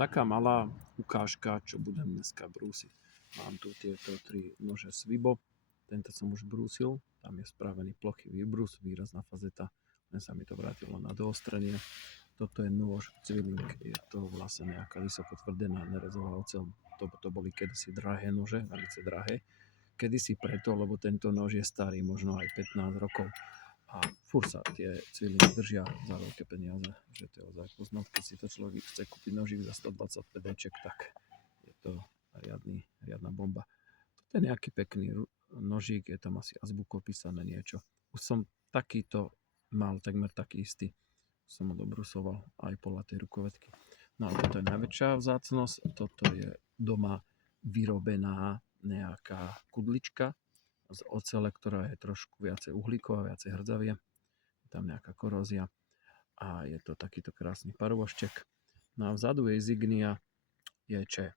Taká malá ukážka, čo budem dneska brúsiť. Mám tu tieto 3 nože Svibo. Tento som už brúsil. Tam je spravený plochý výbrus, výrazná fazeta. Len sa mi to vrátilo na doostrenie. Toto je nôž Cvilling. Je to vlastne nejaká vysoko tvrdená nerezová oceľ. To boli kedysi drahé nože, velice drahé. Kedysi preto, lebo tento nož je starý možno aj 15 rokov. A furt sa tie cvilingy držia za veľké peniaze, že to je ozaj poznať. Keď si to človek chce kúpiť nožík za 125 deček, tak je to riadna bomba. Toto je nejaký pekný nožík, je tam asi azbukou písané niečo. Už som takýto mal takmer taký istý. Som ho dobrusoval aj podľa tej rukovetky. No a toto je najväčšia vzácnosť. Toto je doma vyrobená nejaká kudlička z ocele, ktorá je trošku viacej uhlíková, viacej hrdzavie. Je tam nejaká korózia a je to takýto krásny parovoštek. No a vzadu je zignia JČ.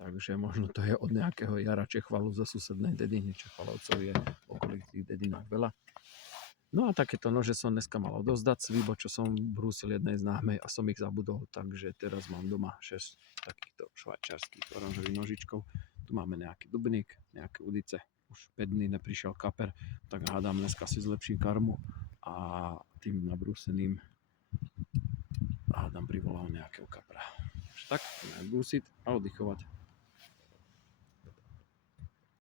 Takže možno to je od nejakého Jara Čechvalu zo susednej dediny. Čechvalovcov je v okolitých dedinách veľa. No a takéto nože som dneska mal odozdať Svibo, čo som brúsil jednej známej a som ich zabudol, takže teraz mám doma 6 takýchto švajčiarských oranžových nožičkov. Tu máme nejaký dubník, nejaké udice. Už 5 dní neprišiel kaper, tak hádam, dneska si zlepším karmu a tým nabrúseným hádam privolám nejakého kapra. Tak, brúsiť a oddychovať.